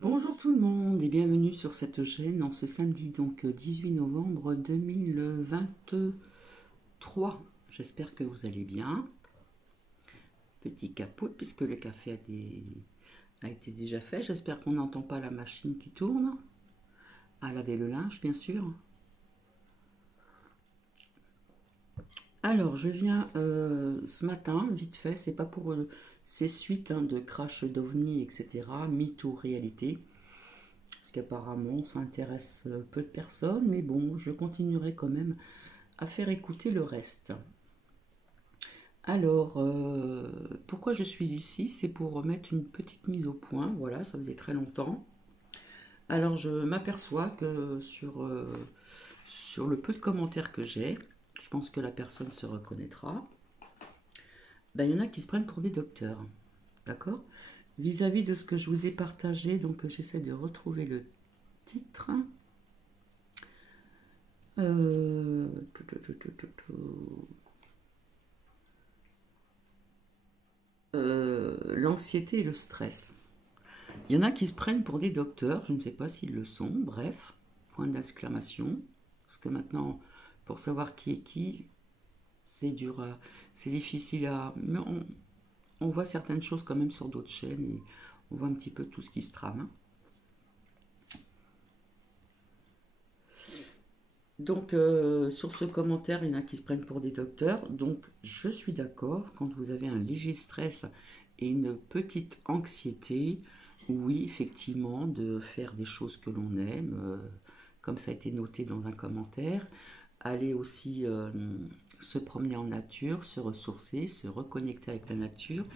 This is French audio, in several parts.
Bonjour tout le monde et bienvenue sur cette chaîne en ce samedi 18 novembre 2023. J'espère que vous allez bien. Petit capote puisque le café a été déjà fait. J'espère qu'on n'entend pas la machine qui tourne. À laver le linge bien sûr. Alors je viens ce matin, vite fait, c'est pas pour ces suites de crash d'OVNI, etc. Mythe ou réalité. Parce qu'apparemment ça intéresse peu de personnes, mais bon, je continuerai quand même à faire écouter le reste. Alors, pourquoi je suis ici? C'est pour remettre une petite mise au point, voilà, ça faisait très longtemps. Alors, je m'aperçois que sur le peu de commentaires que j'ai, je pense que la personne se reconnaîtra, ben, il y en a qui se prennent pour des docteurs, d'accord? Vis-à-vis de ce que je vous ai partagé, donc j'essaie de retrouver le titre. Euh, tout, tout, tout, tout, tout, tout. L'anxiété et le stress. Il y en a qui se prennent pour des docteurs, je ne sais pas s'ils le sont, bref, point d'exclamation. Parce que maintenant, pour savoir qui est qui, c'est dur, c'est difficile à... Mais on voit certaines choses quand même sur d'autres chaînes et on voit un petit peu tout ce qui se trame, hein. Donc, sur ce commentaire, il y en a qui se prennent pour des docteurs. Donc, je suis d'accord, quand vous avez un léger stress et une petite anxiété, oui, effectivement, de faire des choses que l'on aime, comme ça a été noté dans un commentaire. Aller aussi se promener en nature, se ressourcer, se reconnecter avec la nature.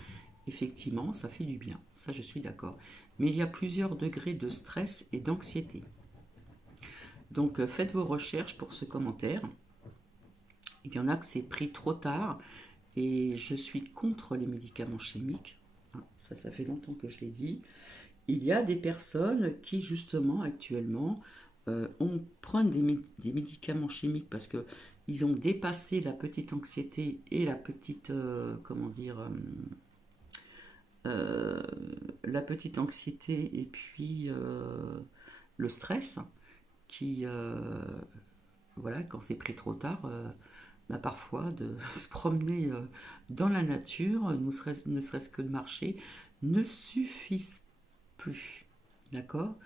Effectivement, ça fait du bien. Ça, je suis d'accord. Mais il y a plusieurs degrés de stress et d'anxiété. Donc faites vos recherches pour ce commentaire. Il y en a que c'est pris trop tard et je suis contre les médicaments chimiques. Ça fait longtemps que je l'ai dit. Il y a des personnes qui justement actuellement prennent des médicaments chimiques parce que ils ont dépassé la petite anxiété et la petite comment dire euh, la petite anxiété et puis le stress qui voilà, quand c'est pris trop tard, bah, parfois de se promener dans la nature, ne serait-ce que de marcher, ne suffisent plus. D'accord?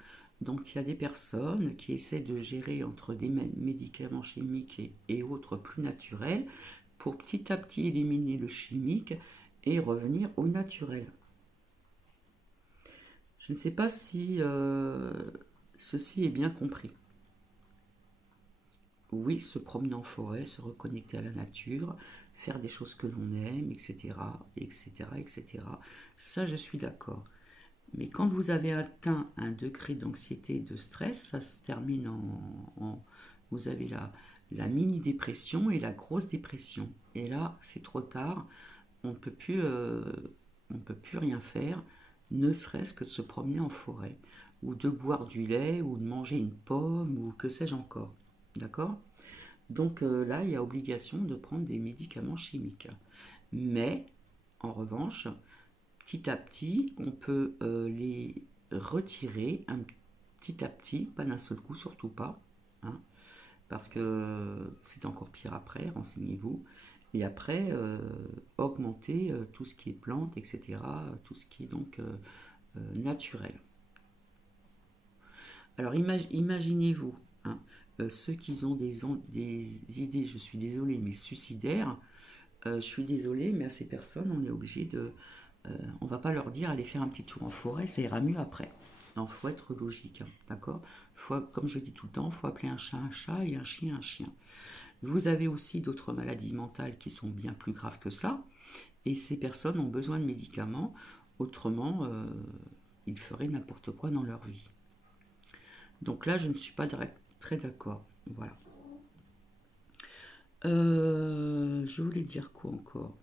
Donc il y a des personnes qui essaient de gérer entre des médicaments chimiques et autres plus naturels pour petit à petit éliminer le chimique et revenir au naturel. Je ne sais pas si ceci est bien compris. Oui, se promener en forêt, se reconnecter à la nature, faire des choses que l'on aime, etc., etc., etc. Ça, je suis d'accord. Mais quand vous avez atteint un degré d'anxiété et de stress, ça se termine vous avez la mini-dépression et la grosse dépression. Et là, c'est trop tard. On ne peut plus rien faire, ne serait-ce que de se promener en forêt, ou de boire du lait, ou de manger une pomme, ou que sais-je encore. D'accord? Donc là, il y a obligation de prendre des médicaments chimiques. Mais, en revanche, petit à petit, on peut les retirer petit à petit, pas d'un seul coup, surtout pas, hein, parce que c'est encore pire après, renseignez-vous. Et après, augmenter tout ce qui est plantes, etc., tout ce qui est donc naturel. Alors imaginez-vous, hein, ceux qui ont des idées, je suis désolée, mais suicidaires, je suis désolée, mais à ces personnes, on est obligé de... on va pas leur dire allez faire un petit tour en forêt, ça ira mieux après. Il faut être logique, hein, d'accord? Comme je dis tout le temps, il faut appeler un chat et un chien un chien. Vous avez aussi d'autres maladies mentales qui sont bien plus graves que ça, et ces personnes ont besoin de médicaments, autrement, ils feraient n'importe quoi dans leur vie. Donc là, je ne suis pas très d'accord. Voilà. Je voulais dire quoi encore?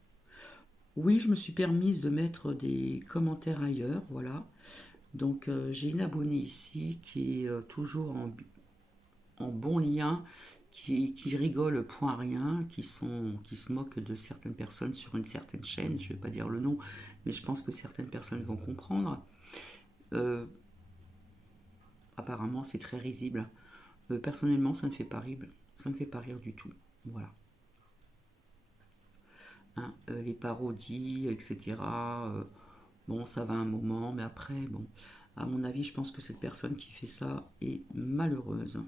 Oui, je me suis permise de mettre des commentaires ailleurs, voilà. Donc j'ai une abonnée ici qui est toujours en bon lien, qui rigole point rien, qui se moque de certaines personnes sur une certaine chaîne. Je ne vais pas dire le nom, mais je pense que certaines personnes vont comprendre. Euh, apparemment, c'est très risible. Personnellement, ça ne fait pas rire. Ça me fait pas rire du tout. Voilà. Hein, les parodies, etc. Bon, ça va un moment, mais après, bon, à mon avis, je pense que cette personne qui fait ça est malheureuse.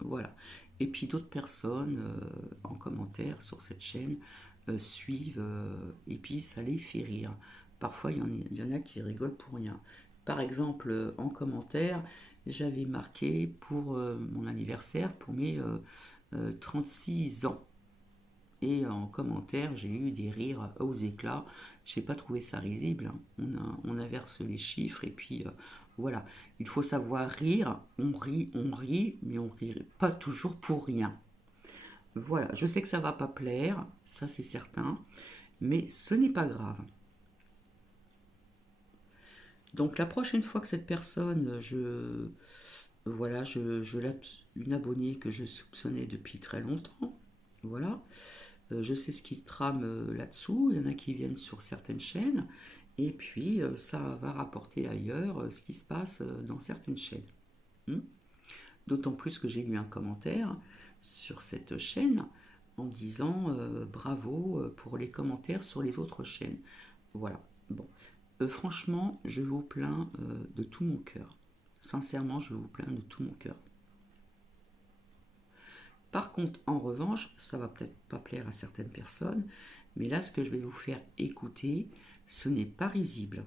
Voilà. Et puis d'autres personnes en commentaire sur cette chaîne suivent et puis ça les fait rire. Parfois, il y en a qui rigolent pour rien. Par exemple, en commentaire, j'avais marqué pour mon anniversaire, pour mes 36 ans. Et en commentaire, j'ai eu des rires aux éclats. Je n'ai pas trouvé ça risible, hein. On inverse les chiffres et puis voilà. Il faut savoir rire. On rit, mais on rit pas toujours pour rien. Voilà, je sais que ça va pas plaire, ça c'est certain, mais ce n'est pas grave. Donc la prochaine fois que cette personne, voilà, une abonnée que je soupçonnais depuis très longtemps, voilà, je sais ce qui trame là-dessous. Il y en a qui viennent sur certaines chaînes. Et puis, ça va rapporter ailleurs ce qui se passe dans certaines chaînes. Hmm. D'autant plus que j'ai lu un commentaire sur cette chaîne en disant bravo pour les commentaires sur les autres chaînes. Voilà. Bon. Franchement, je vous plains de tout mon cœur. Sincèrement, je vous plains de tout mon cœur. Par contre, en revanche, ça va peut-être pas plaire à certaines personnes, mais là, ce que je vais vous faire écouter, ce n'est pas risible.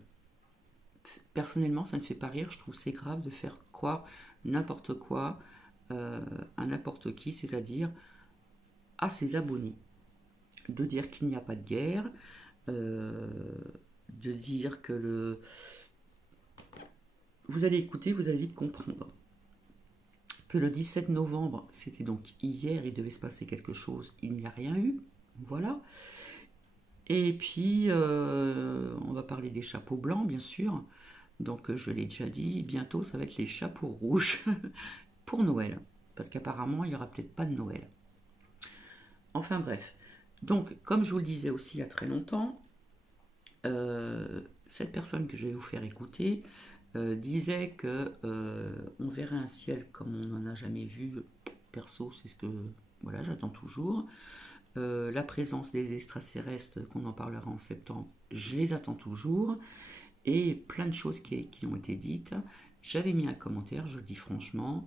Personnellement, ça ne fait pas rire. Je trouve c'est grave de faire croire n'importe quoi à n'importe qui, c'est-à-dire à ses abonnés. De dire qu'il n'y a pas de guerre, euh, de dire que le... Vous allez écouter, vous allez vite comprendre que le 17 novembre, c'était donc hier, il devait se passer quelque chose, il n'y a rien eu, voilà. Et puis, on va parler des chapeaux blancs, bien sûr. Donc, je l'ai déjà dit, bientôt, ça va être les chapeaux rouges pour Noël. Parce qu'apparemment, il n'y aura peut-être pas de Noël. Enfin, bref. Donc, comme je vous le disais aussi il y a très longtemps, cette personne que je vais vous faire écouter disait que on verrait un ciel comme on n'en a jamais vu. Perso, c'est ce que voilà, j'attends toujours. La présence des extraterrestres, qu'on en parlera en septembre, je les attends toujours. Et plein de choses qui ont été dites. J'avais mis un commentaire, je le dis franchement.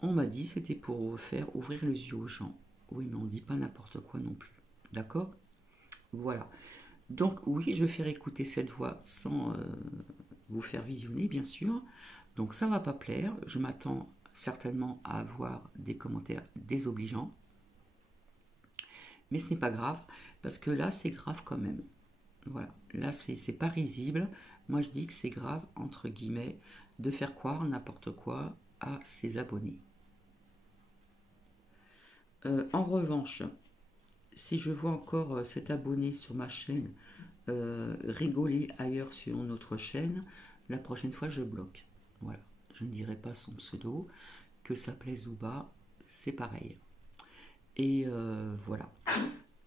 On m'a dit c'était pour faire ouvrir les yeux aux gens. Oui, mais on ne dit pas n'importe quoi non plus. D'accord? Voilà. Donc oui, je vais faire écouter cette voix sans vous faire visionner, bien sûr. Donc ça ne va pas plaire. Je m'attends certainement à avoir des commentaires désobligeants. Mais ce n'est pas grave, parce que là, c'est grave quand même. Voilà, là, c'est pas risible. Moi, je dis que c'est grave, entre guillemets, de faire croire n'importe quoi à ses abonnés. En revanche, si je vois encore cet abonné sur ma chaîne rigoler ailleurs sur notre chaîne, la prochaine fois, je bloque. Voilà, je ne dirai pas son pseudo, que ça plaise ou pas, c'est pareil. Et voilà.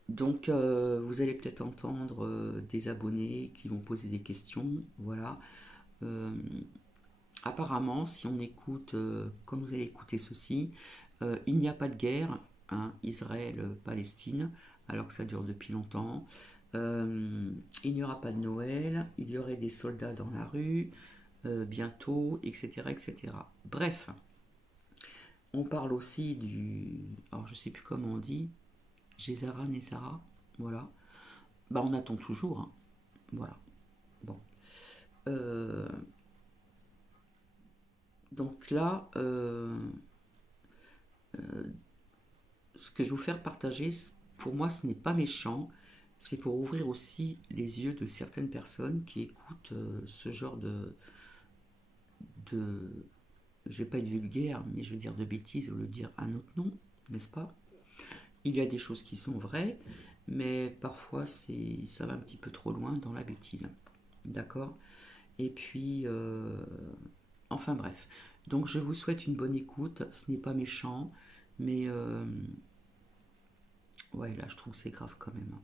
Donc, vous allez peut-être entendre des abonnés qui vont poser des questions. Voilà. Euh, Apparemment, si on écoute, comme vous allez écouter ceci, il n'y a pas de guerre, hein, Israël-Palestine, alors que ça dure depuis longtemps. Il n'y aura pas de Noël, il y aurait des soldats dans la rue bientôt, etc., etc. Bref, on parle aussi du... Alors, je ne sais plus comment on dit, Gézara, Nézara, voilà. Bah, on attend toujours, hein. Voilà. Bon. Euh, donc là, ce que je vais vous faire partager, pour moi, ce n'est pas méchant. C'est pour ouvrir aussi les yeux de certaines personnes qui écoutent ce genre de... Je vais pas être vulgaire, mais je veux dire de bêtises au lieu de dire un autre nom, n'est-ce pas? Il y a des choses qui sont vraies, mais parfois ça va un petit peu trop loin dans la bêtise. D'accord? Et puis, enfin bref. Donc je vous souhaite une bonne écoute. Ce n'est pas méchant, mais ouais, là je trouve que c'est grave quand même.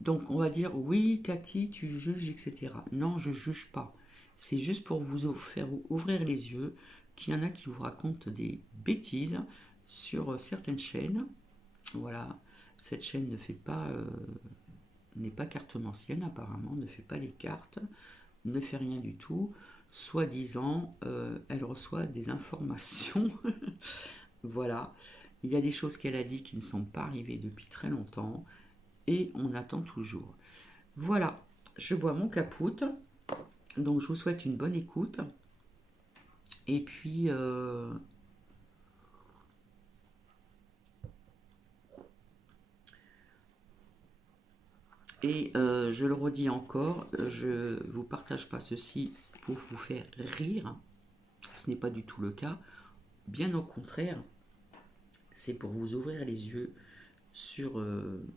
Donc on va dire oui, Cathy, tu juges, etc. Non, je juge pas. C'est juste pour vous faire ouvrir les yeux qu'il y en a qui vous racontent des bêtises sur certaines chaînes. Voilà, cette chaîne ne fait pas, n'est pas cartomancienne apparemment, ne fait pas les cartes, ne fait rien du tout. Soi-disant, elle reçoit des informations. Voilà, il y a des choses qu'elle a dit qui ne sont pas arrivées depuis très longtemps et on attend toujours. Voilà, je bois mon capoute, donc je vous souhaite une bonne écoute. Et puis, je le redis encore, je ne vous partage pas ceci pour vous faire rire, ce n'est pas du tout le cas, bien au contraire, c'est pour vous ouvrir les yeux sur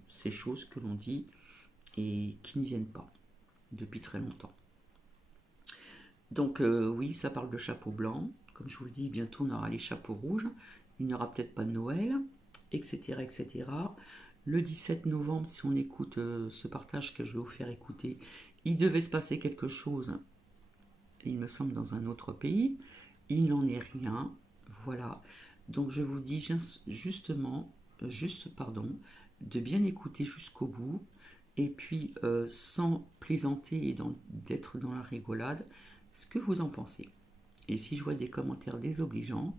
ces choses que l'on dit et qui ne viennent pas depuis très longtemps. Donc oui, ça parle de chapeau blanc, comme je vous le dis, bientôt on aura les chapeaux rouges, il n'y aura peut-être pas de Noël, etc. etc. Le 17 novembre, si on écoute ce partage que je vais vous faire écouter, il devait se passer quelque chose, il me semble, dans un autre pays. Il n'en est rien. Voilà. Donc je vous dis justement, pardon, de bien écouter jusqu'au bout. Et puis, sans plaisanter et d'être dans la rigolade, ce que vous en pensez. Et si je vois des commentaires désobligeants,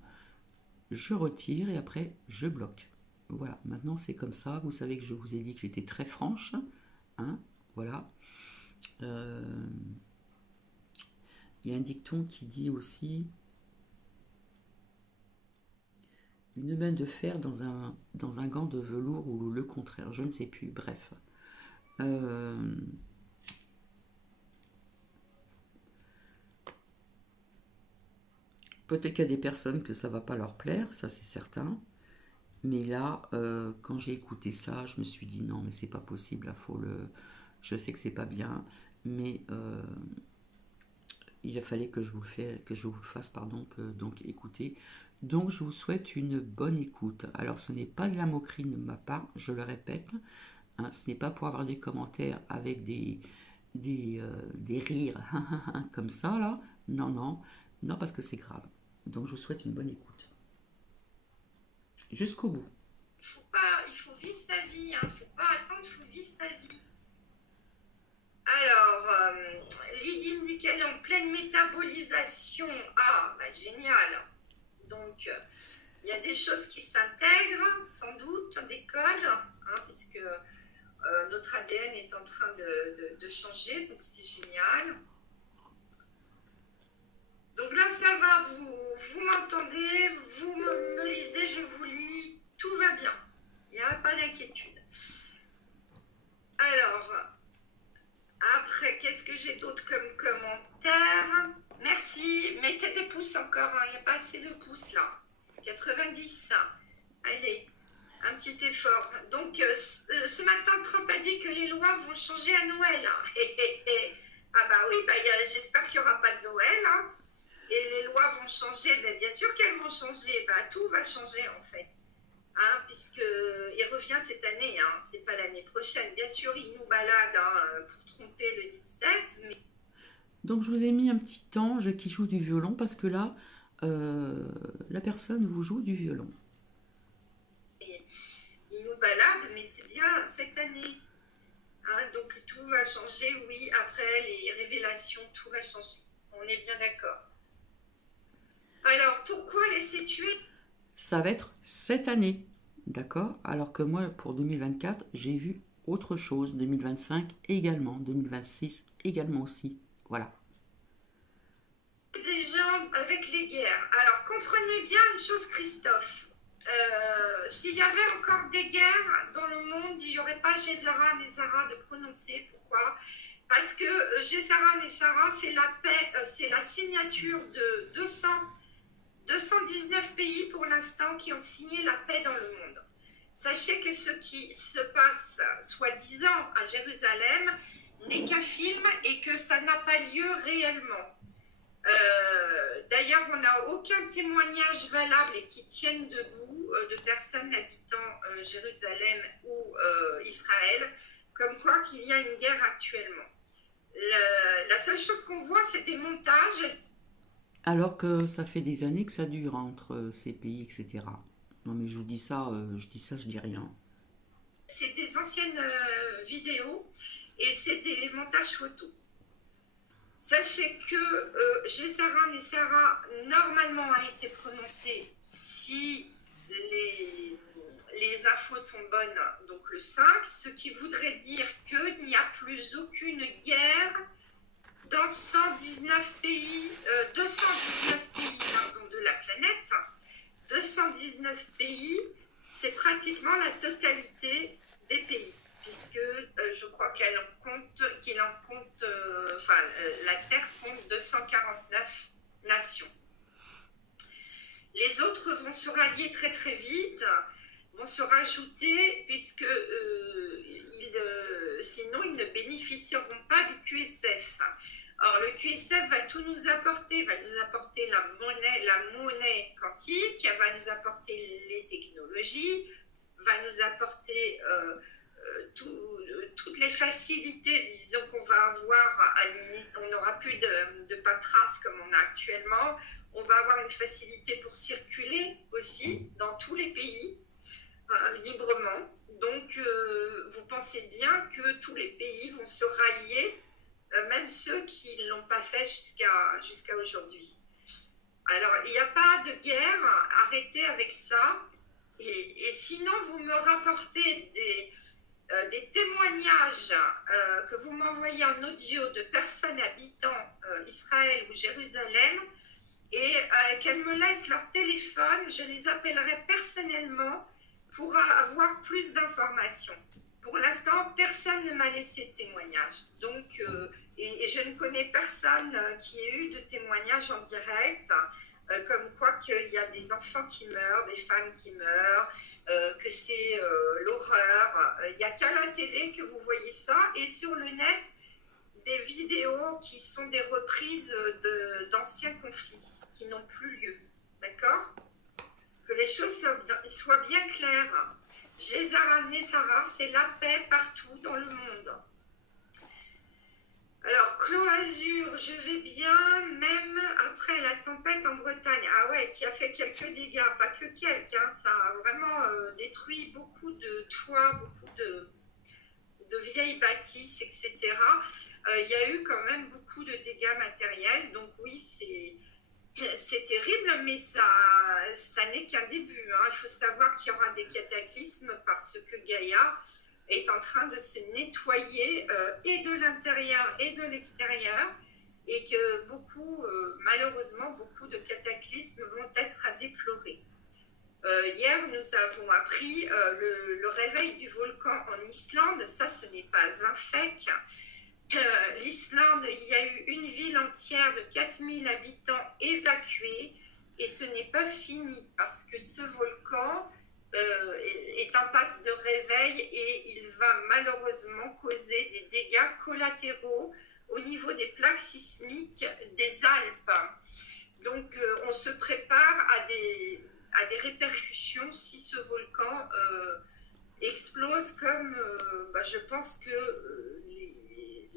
je retire et après, je bloque. Voilà, maintenant c'est comme ça. Vous savez que je vous ai dit que j'étais très franche. Hein, voilà. Il y a un dicton qui dit aussi une main de fer dans un gant de velours ou le contraire, je ne sais plus, bref. Peut-être qu'il y a des personnes que ça va pas leur plaire, ça c'est certain. Mais là, quand j'ai écouté ça, je me suis dit non, mais c'est pas possible, là, je sais que c'est pas bien, mais il a fallu que je vous fasse, pardon, donc écouter. Donc je vous souhaite une bonne écoute. Alors ce n'est pas de la moquerie de ma part, je le répète, hein, ce n'est pas pour avoir des commentaires avec des rires comme ça là. Non, non, non, parce que c'est grave. Donc je vous souhaite une bonne écoute. Jusqu'au bout. Il faut vivre sa vie, hein. Faut pas attendre, il faut vivre sa vie. Alors, Lydie me dit qu'elle est en pleine métabolisation. Ah, bah génial. Donc, il y a des choses qui s'intègrent, sans doute, des codes, hein, puisque notre ADN est en train de changer, donc c'est génial. Donc là, ça va, vous m'entendez, vous me lisez, je vous lis, tout va bien. Il n'y a pas d'inquiétude. Alors, après, qu'est-ce que j'ai d'autre comme commentaire? Merci, mettez des pouces encore, il n'y a pas assez de pouces là. 90, allez, un petit effort. Donc, ce matin, Trump a dit que les lois vont changer à Noël. Ah bah oui, bah, j'espère qu'il n'y aura pas de Noël. Hein. Et les lois vont changer, mais bien sûr qu'elles vont changer. Bah, tout va changer en fait. Hein, puisqu'il revient cette année, hein, c'est pas l'année prochaine. Bien sûr, il nous balade pour tromper le Deep State, mais... Donc je vous ai mis un petit ange qui joue du violon parce que là, la personne vous joue du violon. Et il nous balade, mais c'est bien cette année. Hein, donc tout va changer, oui, après les révélations, tout va changer. On est bien d'accord. Alors, pourquoi laisser tuer? Ça va être cette année, d'accord? Alors que moi, pour 2024, j'ai vu autre chose. 2025 également, 2026 également aussi. Voilà. Des gens avec les guerres. Alors, comprenez bien une chose, Christophe. S'il y avait encore des guerres dans le monde, il n'y aurait pas Gézara Messara de prononcer. Pourquoi? Parce que Gézara Messara, c'est la paix, c'est la signature de 219 pays pour l'instant qui ont signé la paix dans le monde. Sachez que ce qui se passe, soi-disant, à Jérusalem, n'est qu'un film et que ça n'a pas lieu réellement. D'ailleurs, on n'a aucun témoignage valable et qui tienne debout de personnes habitant Jérusalem ou Israël, comme quoi qu'il y a une guerre actuellement. La seule chose qu'on voit, c'est des montages. Alors que ça fait des années que ça dure hein, entre ces pays, etc. Non mais je vous dis ça, je dis rien. C'est des anciennes vidéos et c'est des montages photos. Sachez que Gésara Nessara, normalement, a été prononcé si les infos sont bonnes, donc le 5, ce qui voudrait dire qu'il n'y a plus aucune guerre dans 119 pays, 219 pays pardon, de la planète. 219 pays, c'est pratiquement la totalité des pays, puisque je crois qu'il en compte, la Terre compte 249 nations. Les autres vont se rallier très très vite, vont se rajouter, puisque sinon ils ne bénéficieront pas du QSF. Alors le QSF va tout nous apporter, va nous apporter la monnaie quantique, va nous apporter les technologies, va nous apporter toutes les facilités, disons qu'on va avoir, on n'aura plus de paperasse comme on a actuellement, on va avoir une facilité pour circuler aussi dans tous les pays librement. Donc vous pensez bien que tous les pays vont se rallier, même ceux qui ne l'ont pas fait jusqu'à aujourd'hui. Alors, il n'y a pas de guerre, arrêtez avec ça. Et sinon, vous me rapportez des témoignages que vous m'envoyez en audio de personnes habitant Israël ou Jérusalem et qu'elles me laissent leur téléphone, je les appellerai personnellement pour avoir plus d'informations. Pour l'instant, personne ne m'a laissé de témoignage. Donc, et je ne connais personne qui ait eu de témoignage en direct, comme quoi qu'il y a des enfants qui meurent, des femmes qui meurent, que c'est l'horreur. Il n'y a qu'à la télé que vous voyez ça, et sur le net, des vidéos qui sont des reprises d'anciens conflits qui n'ont plus lieu. D'accord? Que les choses soient bien claires. Gésara Nessara, c'est la paix partout dans le monde. Alors, Clos Azur, je vais bien, même après la tempête en Bretagne. Ah ouais, qui a fait quelques dégâts, pas que quelques, hein, ça a vraiment détruit beaucoup de toits, beaucoup de vieilles bâtisses, etc. Il y a eu quand même beaucoup de dégâts matériels, donc oui, c'est terrible, mais ça n'est qu'un début. Hein. Il faut savoir qu'il y aura des cataclysmes parce que Gaïa est en train de se nettoyer et de l'intérieur et de l'extérieur, et que malheureusement, beaucoup de cataclysmes vont être à déplorer. Hier, nous avons appris le réveil du volcan en Islande. Ça, ce n'est pas un fake. L'Islande, il y a eu une ville entière de 4000 habitants évacués, et ce n'est pas fini parce que ce volcan est en passe de réveil et il va malheureusement causer des dégâts collatéraux au niveau des plaques sismiques des Alpes. Donc on se prépare à des répercussions si ce volcan explose, comme je pense que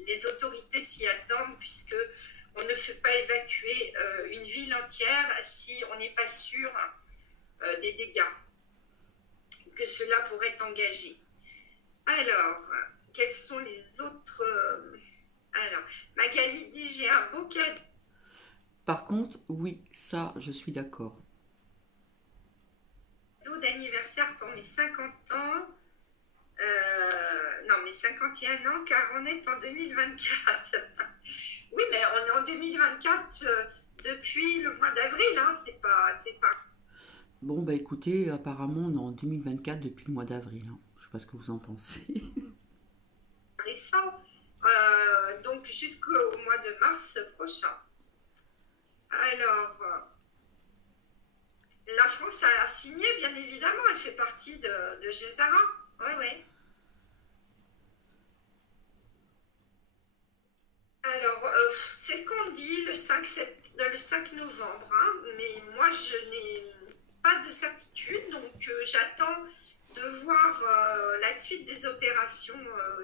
les autorités s'y attendent, puisque on ne fait pas évacuer une ville entière si on n'est pas sûr des dégâts que cela pourrait engager. Alors, quels sont les autres Alors, Magali dit, j'ai un beau cadeau. Par contre, oui, ça, je suis d'accord. D'anniversaire pour mes 50 ans. Non, mes 51 ans, car on est en 2024. Oui, mais on est en 2024 depuis le mois d'avril, hein, c'est pas... Bon, bah écoutez, apparemment, on est en 2024 depuis le mois d'avril. Hein. Je sais pas ce que vous en pensez. Récent, donc jusqu'au mois de mars prochain. Alors, la France a signé, bien évidemment, elle fait partie de Gésara. Oui, oui. Alors, c'est ce qu'on dit le 5 novembre, hein, mais moi je n'ai pas de certitude, donc j'attends de voir la suite des opérations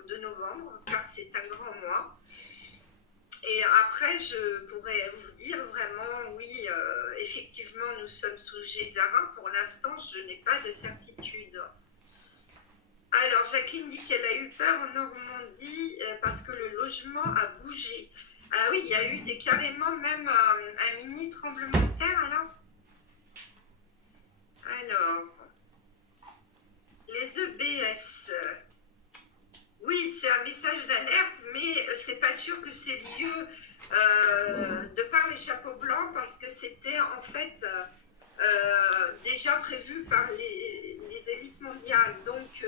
de novembre, car c'est un grand mois. Et après, je pourrais vous dire vraiment, oui, effectivement, nous sommes sous Gézara. Pour l'instant, je n'ai pas de certitude. Alors, Jacqueline dit qu'elle a eu peur en Normandie parce que le logement a bougé. Ah oui, il y a eu carrément même un mini tremblement de terre, alors, les EBS. Oui, c'est un message d'alerte, mais c'est pas sûr que c'est lieu de par les chapeaux blancs parce que c'était en fait déjà prévu par les élites mondiales. Donc,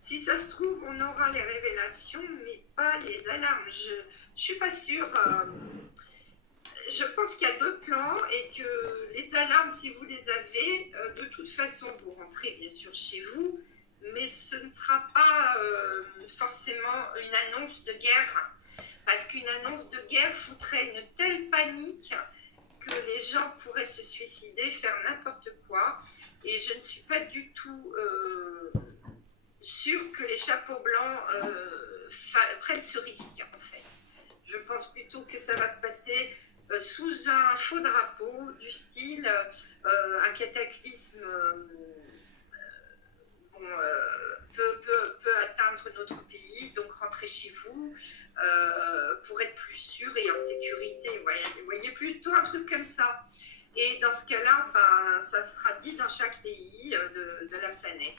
si ça se trouve, on aura les révélations, mais pas les alarmes. Je suis pas sûre. Je pense qu'il y a deux plans et que les alarmes, si vous les avez, de toute façon, vous rentrez bien sûr chez vous, mais ce ne sera pas forcément une annonce de guerre, parce qu'une annonce de guerre foutrait une telle panique que les gens pourraient se suicider, faire n'importe quoi, et je ne suis pas du tout sûre que les chapeaux blancs prennent ce risque, en fait. Je pense plutôt que ça va se passer sous un faux drapeau du style un cataclysme peut atteindre notre pays, donc rentrez chez vous pour être plus sûr et en sécurité. Vous voyez plutôt un truc comme ça. Et dans ce cas-là, ben, ça sera dit dans chaque pays de la planète.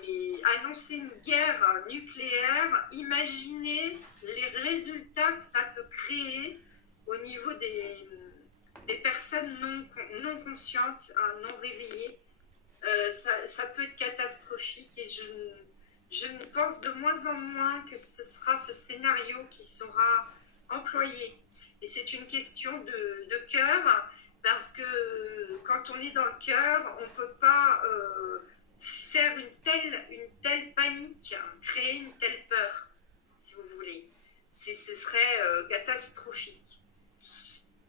Mais annoncer une guerre nucléaire, imaginez les résultats que ça peut créer au niveau des personnes non conscientes, non réveillées. Ça peut être catastrophique et je pense de moins en moins que ce sera ce scénario qui sera employé. Et c'est une question de cœur, parce que quand on est dans le cœur, on ne peut pas faire une telle panique, créer une telle peur, si vous voulez. Ce serait catastrophique.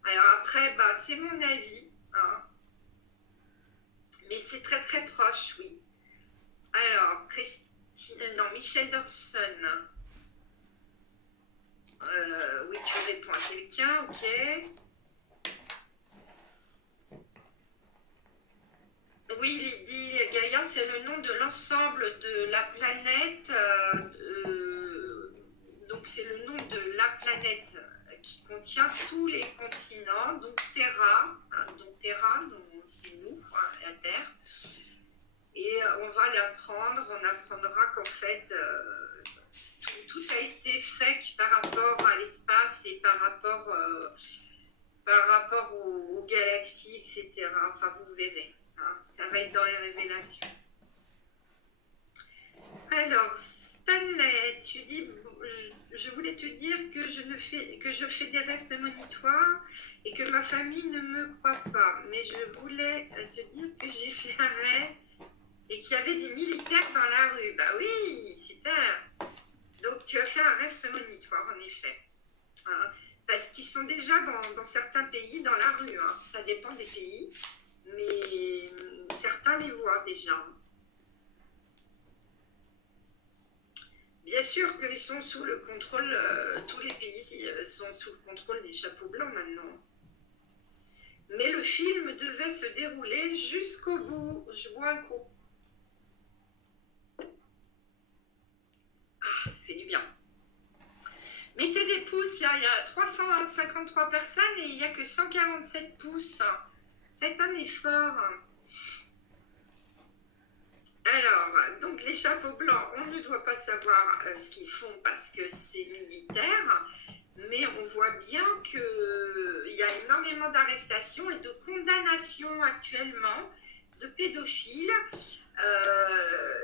Alors après, bah, c'est mon avis, hein. Mais c'est très très proche, oui. Alors, Michel Dorson. Oui, tu réponds à quelqu'un, ok. Oui, Lydie Gaïa, c'est le nom de l'ensemble de la planète. Donc, c'est le nom de la planète qui contient tous les continents, donc Terra, donc c'est nous, la Terre. Et on va l'apprendre, on apprendra qu'en fait, tout a été fait par rapport à l'espace et par rapport aux galaxies, etc. Enfin, vous verrez, hein, ça va être dans les révélations. Alors, Stanley, tu dis, je voulais te dire que je fais des rêves prémonitoires et que ma famille ne me croit pas. Mais je voulais te dire que j'ai fait un rêve et qu'il y avait des militaires dans la rue. Bah oui, super. Donc tu as fait un rêve prémonitoire, en effet. Hein, parce qu'ils sont déjà dans certains pays dans la rue. Hein. Ça dépend des pays, mais certains les voient déjà. Bien sûr qu'ils sont sous le contrôle, tous les pays sont sous le contrôle des chapeaux blancs maintenant. Mais le film devait se dérouler jusqu'au bout. Je vois un coup. Ah, ça fait du bien. Mettez des pouces, là, il y a 353 personnes et il n'y a que 147 pouces. Faites un effort. Alors, donc les chapeaux blancs, on ne doit pas savoir ce qu'ils font parce que c'est militaire, mais on voit bien qu'il y a énormément d'arrestations et de condamnations actuellement de pédophiles.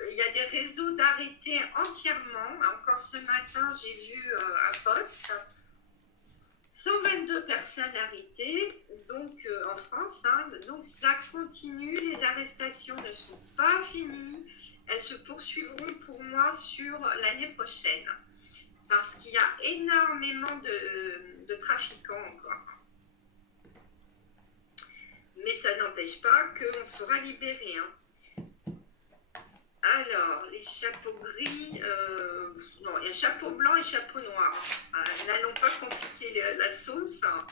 Il y a des réseaux d'arrêtés entièrement. Encore ce matin, j'ai vu un post. 122 personnes arrêtées, donc en France, hein, donc ça continue, les arrestations ne sont pas finies, elles se poursuivront pour moi sur l'année prochaine, parce qu'il y a énormément de trafiquants encore. Mais ça n'empêche pas qu'on sera libéré. Hein. Alors, les chapeaux gris, non, il y a chapeau blanc et chapeau noir. N'allons pas compliquer la sauce. Hein.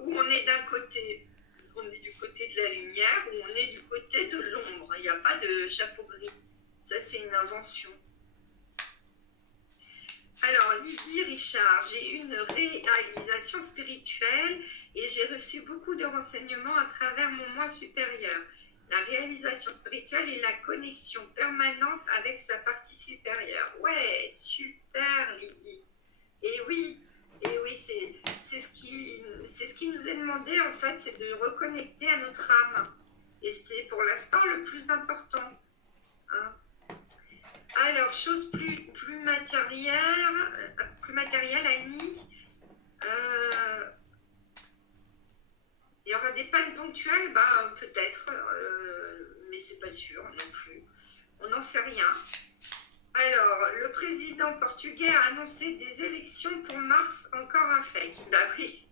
Où on est d'un côté, on est du côté de la lumière, ou on est du côté de l'ombre. Il n'y a pas de chapeau gris. Ça, c'est une invention. Alors, Lydie Richard, j'ai eu une réalisation spirituelle et j'ai reçu beaucoup de renseignements à travers mon moi supérieur. La réalisation spirituelle est la connexion permanente avec sa partie supérieure. Ouais, super Lydie. Et oui, c'est ce qui nous est demandé en fait, c'est de reconnecter à notre âme. Et c'est pour l'instant le plus important. Hein. Alors, chose plus matérielle, Annie. Il y aura des pannes ponctuelles, bah, peut-être, mais c'est pas sûr non plus. On n'en sait rien. Alors, le président portugais a annoncé des élections pour mars, encore un fake. Bah oui.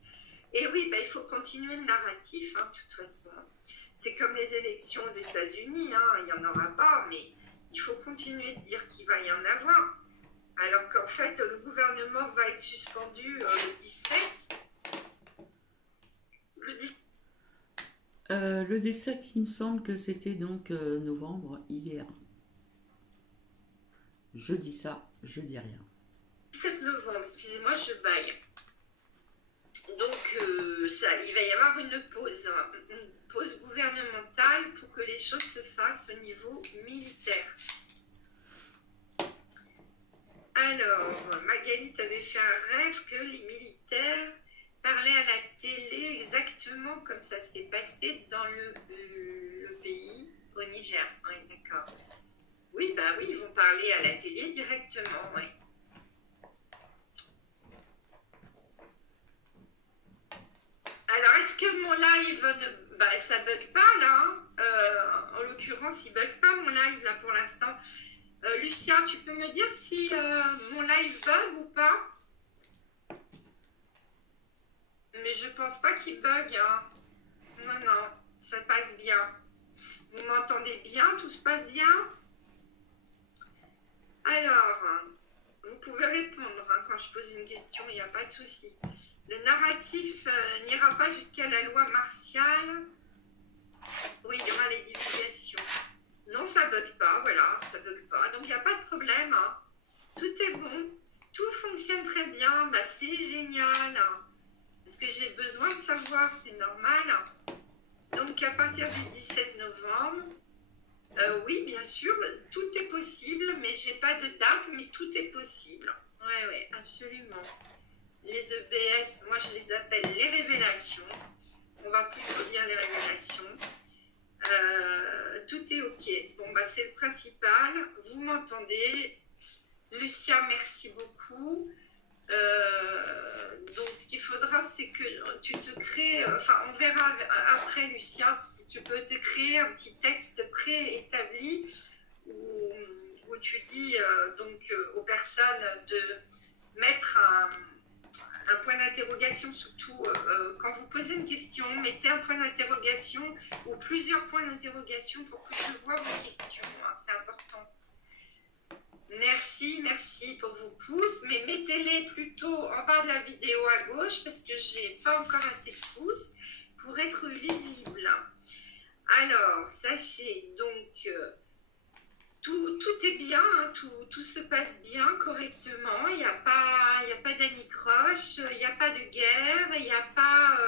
Et oui, bah, il faut continuer le narratif, hein, de toute façon. C'est comme les élections aux États-Unis, hein, il n'y en aura pas, mais il faut continuer de dire qu'il va y en avoir. Alors qu'en fait, le gouvernement va être suspendu le 17. Le 17, il me semble que c'était donc novembre, hier. Je dis ça, je dis rien. 17 novembre, excusez-moi, je baille. Donc, il va y avoir une pause gouvernementale pour que les choses se fassent au niveau militaire. Alors, Magali, tu avais fait un rêve que les militaires parlaient à la télé exactement comme ça s'est passé dans le pays, au Niger. Oui, d'accord. Oui, bah oui, ils vont parler à la télé directement, oui. Alors, est-ce que mon live, ça bug pas là hein. En l'occurrence, il bug pas mon live là pour l'instant. Lucia, tu peux me dire si mon live bug ou pas? Mais je pense pas qu'il bug. Hein. Non, ça passe bien. Vous m'entendez bien? Tout se passe bien? Alors, vous pouvez répondre hein, quand je pose une question, il n'y a pas de souci. Le narratif n'ira pas jusqu'à la loi martiale. Oui, il y aura les divulgations. Non, ça bug pas, voilà, ça bug pas. Donc, il n'y a pas de problème. Hein. Tout est bon. Tout fonctionne très bien. Bah, c'est génial. Parce que j'ai besoin de savoir, c'est normal. Donc, à partir du 17 novembre, oui, bien sûr, tout est possible, mais j'ai pas de date, mais tout est possible. Oui, absolument. Les EBS, moi je les appelle les révélations. On va plutôt dire les révélations. Tout est ok. Bon, bah c'est le principal. Vous m'entendez. Lucia, merci beaucoup. Donc, ce qu'il faudra, c'est que tu te crées, on verra après, Lucia, si tu peux te créer un petit texte préétabli où tu dis aux personnes de mettre un point d'interrogation, surtout quand vous posez une question, mettez un point d'interrogation ou plusieurs points d'interrogation pour que je vois vos questions, hein, c'est important. Merci pour vos pouces, mais mettez-les plutôt en bas de la vidéo à gauche parce que j'ai pas encore assez de pouces pour être visible. Alors, sachez donc tout est bien, hein, tout se passe bien correctement, il n'y a pas d'anicroche, il n'y a pas de guerre, il n'y a pas...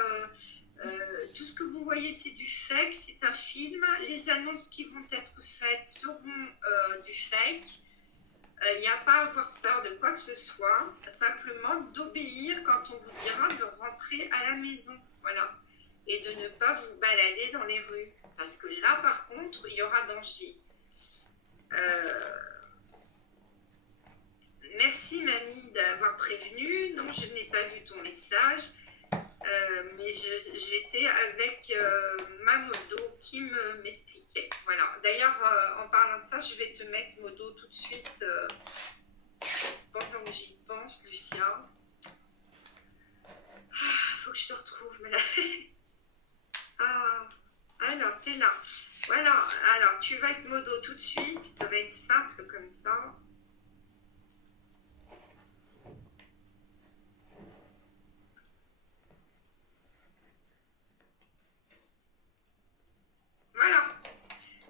tout ce que vous voyez, c'est du fake, c'est un film. Les annonces qui vont être faites seront du fake. Il n'y a pas à avoir peur de quoi que ce soit, simplement d'obéir quand on vous dira de rentrer à la maison, voilà, et de ne pas vous balader dans les rues, parce que là, par contre, il y aura danger. Merci, mamie, d'avoir prévenu. Non, je n'ai pas vu ton message, mais j'étais avec ma modo qui m'expliquait. Voilà. D'ailleurs, en parlant de ça, je vais te mettre modo tout de suite pendant que j'y pense, Lucia. Faut que je te retrouve. Mais là... alors, t'es là. Voilà, alors tu vas être modo tout de suite, ça va être simple comme ça. Voilà,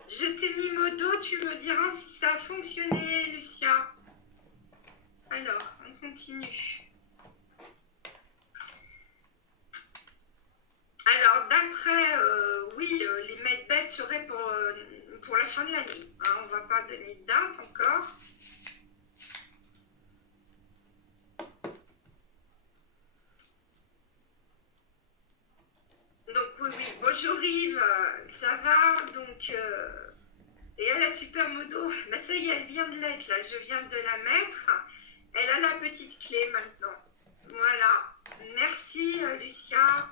je t'ai mis modo, tu me diras si ça a fonctionné, Lucia. Alors, on continue. Alors, d'après, oui, les medbeds seraient pour la fin de l'année. Hein, on ne va pas donner de date encore. Donc, oui, oui. Bonjour Yves, ça va? Donc, et elle a super modo. Ben, ça y est, elle vient de l'être, là. Je viens de la mettre. Elle a la petite clé maintenant. Voilà. Merci, Lucia.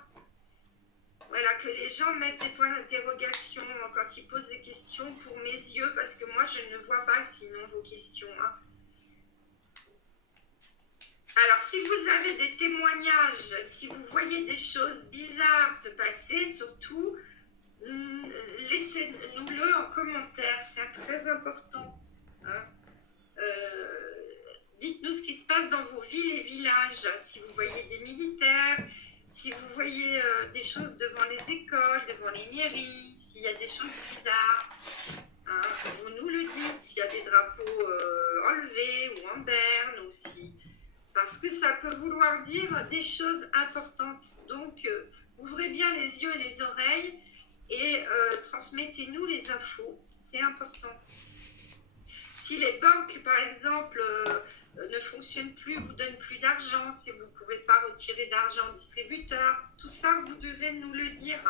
Voilà, que les gens mettent des points d'interrogation quand ils posent des questions pour mes yeux, parce que moi, je ne vois pas sinon vos questions. Hein. Alors, si vous avez des témoignages, si vous voyez des choses bizarres se passer, surtout, laissez-nous-le en commentaire, c'est très important. Hein. Dites-nous ce qui se passe dans vos villes et villages, si vous voyez des militaires, si vous voyez des choses devant les écoles, devant les mairies, s'il y a des choses bizarres, hein, vous nous le dites, s'il y a des drapeaux enlevés ou en berne aussi, parce que ça peut vouloir dire des choses importantes. Donc, ouvrez bien les yeux et les oreilles et transmettez-nous les infos, c'est important. Si les banques, par exemple, ne fonctionnent plus, vous donnent plus d'argent, si vous ne pouvez pas retirer d'argent au distributeur, tout ça, vous devez nous le dire,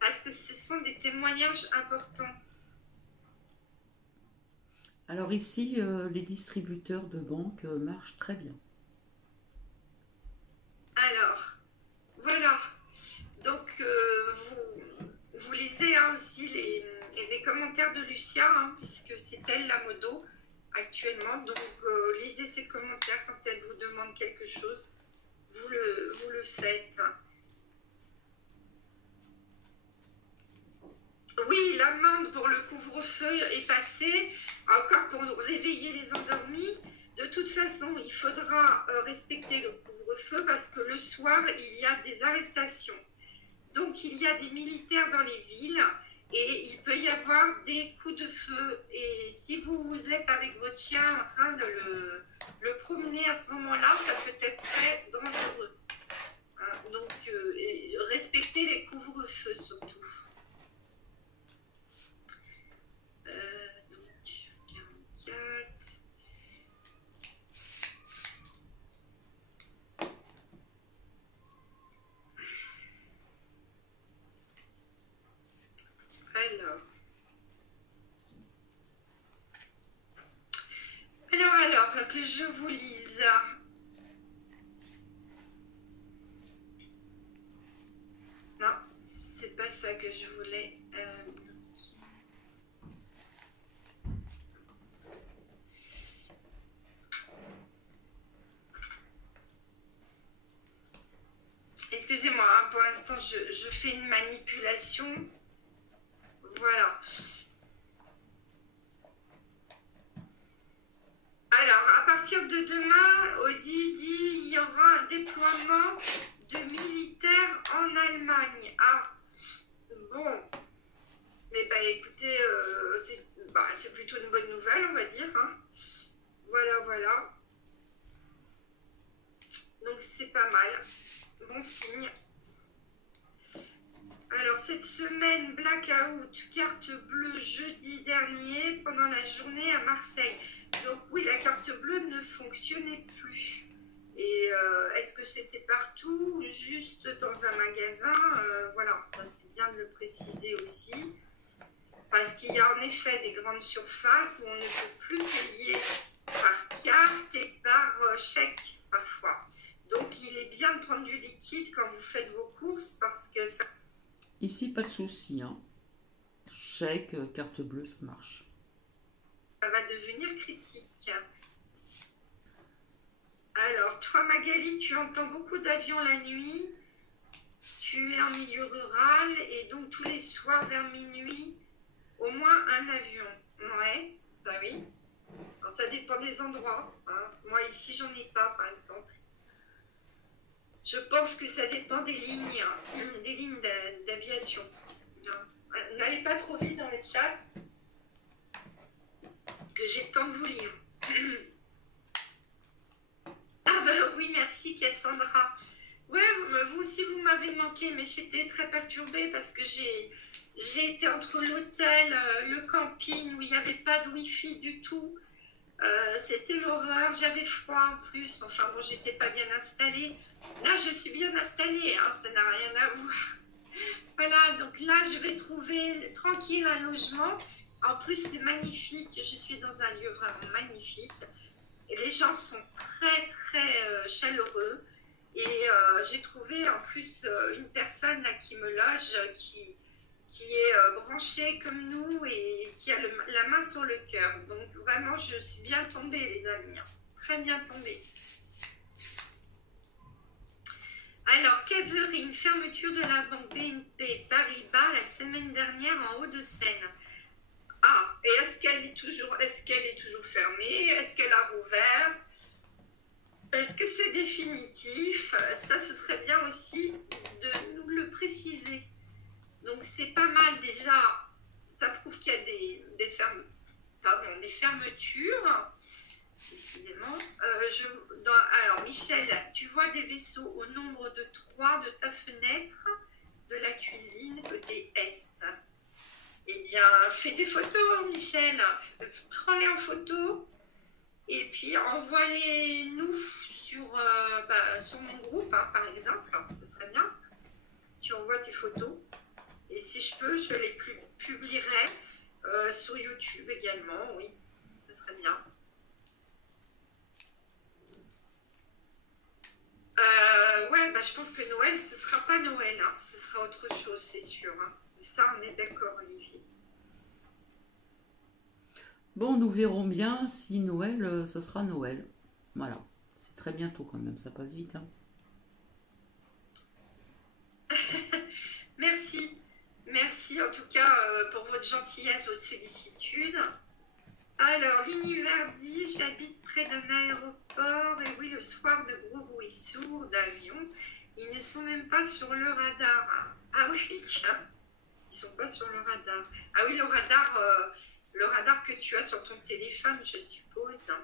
parce que ce sont des témoignages importants. Alors ici, les distributeurs de banque marchent très bien. Alors, voilà. Donc, vous lisez hein, aussi les commentaires de Lucia, hein, puisque c'est elle la modo actuellement. Donc, lisez ses commentaires quand elle vous demande quelque chose. Vous le faites. Oui, l'amende pour le couvre-feu est passée, encore pour réveiller les endormis. De toute façon, il faudra respecter le couvre-feu parce que le soir, il y a des arrestations. Donc, il y a des militaires dans les villes et il peut y avoir des coups de feu. Et si vous êtes avec votre chien en train de le promener à ce moment-là, ça peut être très dangereux. Hein, donc, respectez les couvre-feux surtout. Donc, 44. Alors, que je vous lise. Non, c'est pas ça que je voulais. Excusez-moi, hein, pour l'instant, je fais une manipulation. Voilà. Alors, à partir de demain, Audi dit il y aura un déploiement de militaires en Allemagne. Ah, bon. Mais bah écoutez, c'est plutôt une bonne nouvelle, on va dire. Hein. Voilà, voilà. Donc c'est pas mal. Bon signe. Alors cette semaine, blackout, carte bleue jeudi dernier pendant la journée à Marseille. Donc oui, la carte bleue ne fonctionnait plus. Et est-ce que c'était partout, juste dans un magasin? Voilà, ça c'est bien de le préciser aussi. Parce qu'il y a en effet des grandes surfaces où on ne peut plus payer par carte et par chèque parfois. Donc il est bien de prendre du liquide quand vous faites vos courses parce que ça... Ici, pas de souci. Hein. Chèque, carte bleue, ça marche. Ça va devenir critique. Alors, toi Magali, tu entends beaucoup d'avions la nuit. Tu es en milieu rural et donc tous les soirs vers minuit, Au moins un avion. Ouais, bah oui. Alors, ça dépend des endroits, hein. Moi, ici, j'en ai pas, par exemple. Je pense que ça dépend des lignes d'aviation. N'allez pas trop vite dans le chat, que j'ai le temps de vous lire. Ah bah oui, merci Cassandra. Ouais, vous aussi vous m'avez manqué, mais j'étais très perturbée parce que j'ai été entre l'hôtel, le camping où il n'y avait pas de wifi du tout. C'était l'horreur, j'avais froid en plus, enfin bon, j'étais pas bien installée. Là, je suis bien installée, hein, ça n'a rien à voir. Voilà, donc là, je vais trouver tranquille un logement. En plus, c'est magnifique, je suis dans un lieu vraiment magnifique. Et les gens sont très, très chaleureux. Et j'ai trouvé en plus une personne là, qui me loge, qui est branchée comme nous et qui a la main sur le cœur. Donc vraiment, je suis bien tombée, les amis. Très bien tombée. Alors, Catherine, fermeture de la banque BNP Paribas la semaine dernière en Hauts-de-Seine. Ah, et est-ce qu'elle est toujours fermée? Est-ce qu'elle a rouvert? Est-ce que c'est définitif? Ça, ce serait bien aussi de nous le préciser. Donc, c'est pas mal déjà. Ça prouve qu'il y a des fermetures. Décidément. Alors, Michel, tu vois des vaisseaux au nombre de 3 de ta fenêtre de la cuisine côté Est. Eh bien, fais des photos, Michel. Prends-les en photo et puis envoie-les-nous sur mon groupe, hein, par exemple. Ce serait bien. Tu envoies tes photos. Et si je peux, je les publierai sur YouTube également, oui. Ce serait bien. Ouais, bah, je pense que Noël, ce sera pas Noël, hein. Ce sera autre chose, c'est sûr, hein. Ça, on est d'accord, Olivier. Bon, nous verrons bien si Noël, ce sera Noël. Voilà. C'est très bientôt quand même, ça passe vite, hein. Merci. Merci en tout cas pour votre gentillesse, votre sollicitude. Alors, l'univers dit, j'habite près d'un aéroport et oui, le soir de gros bruits sourds d'avions, ils ne sont même pas sur le radar. Ah oui, tiens, ils sont pas sur le radar. Ah oui, le radar que tu as sur ton téléphone, je suppose, hein,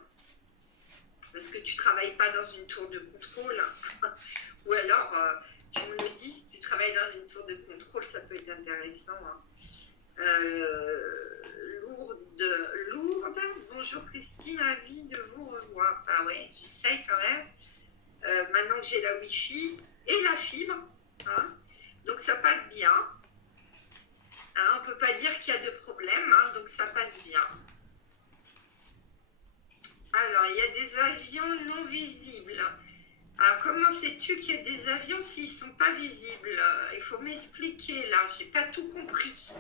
parce que tu travailles pas dans une tour de contrôle, hein. Ou alors, tu me le dis, si tu travailles dans une tour de contrôle, ça peut être intéressant, hein. Lourde. Bonjour Christine, ravie de vous revoir. Ah ouais, j'essaye quand même. Maintenant que j'ai la Wi-Fi et la fibre, hein, donc ça passe bien. Hein, on ne peut pas dire qu'il y a de problème, hein, donc ça passe bien. Alors, il y a des avions non visibles. Alors, comment sais-tu qu'il y a des avions s'ils ne sont pas visibles? Il faut m'expliquer là, j'ai pas tout compris.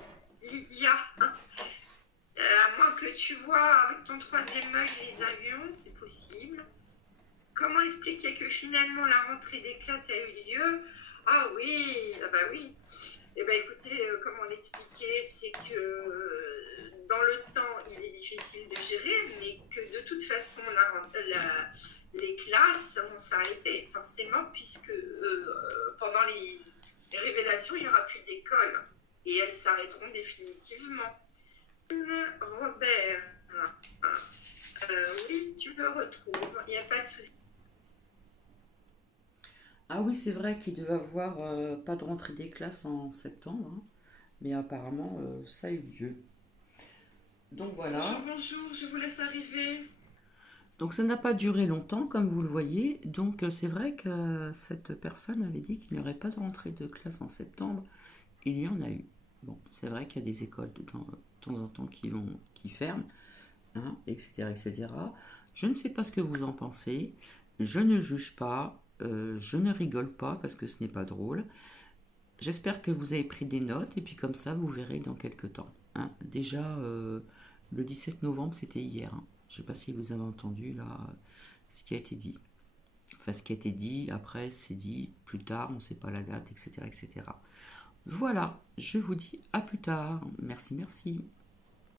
Lydia, à moins que tu vois avec ton troisième œil les avions, c'est possible. Comment expliquer que finalement la rentrée des classes a eu lieu? Ah oui, ah bah oui. Eh bien écoutez, comment l'expliquer? C'est que dans le temps, il est difficile de gérer, mais que de toute façon, les classes vont s'arrêter forcément, puisque pendant les révélations, il n'y aura plus d'école. Et elles s'arrêteront définitivement. Robert, oui, tu me retrouves, il n'y a pas de souci. Ah oui, c'est vrai qu'il devait avoir pas de rentrée des classes en septembre, hein, mais apparemment ça a eu lieu. Donc voilà. Bonjour, je vous laisse arriver. Donc ça n'a pas duré longtemps, comme vous le voyez. Donc c'est vrai que cette personne avait dit qu'il n'y aurait pas de rentrée de classe en septembre. Il y en a eu. Bon, c'est vrai qu'il y a des écoles de temps en temps qui ferment, hein, etc., etc. Je ne sais pas ce que vous en pensez. Je ne juge pas. Je ne rigole pas parce que ce n'est pas drôle. J'espère que vous avez pris des notes et puis comme ça vous verrez dans quelques temps, hein. Déjà le 17 novembre c'était hier, hein. Je ne sais pas si vous avez entendu là ce qui a été dit. Enfin ce qui a été dit, après c'est dit plus tard, on ne sait pas la date, etc., etc. Voilà, je vous dis à plus tard. Merci, merci.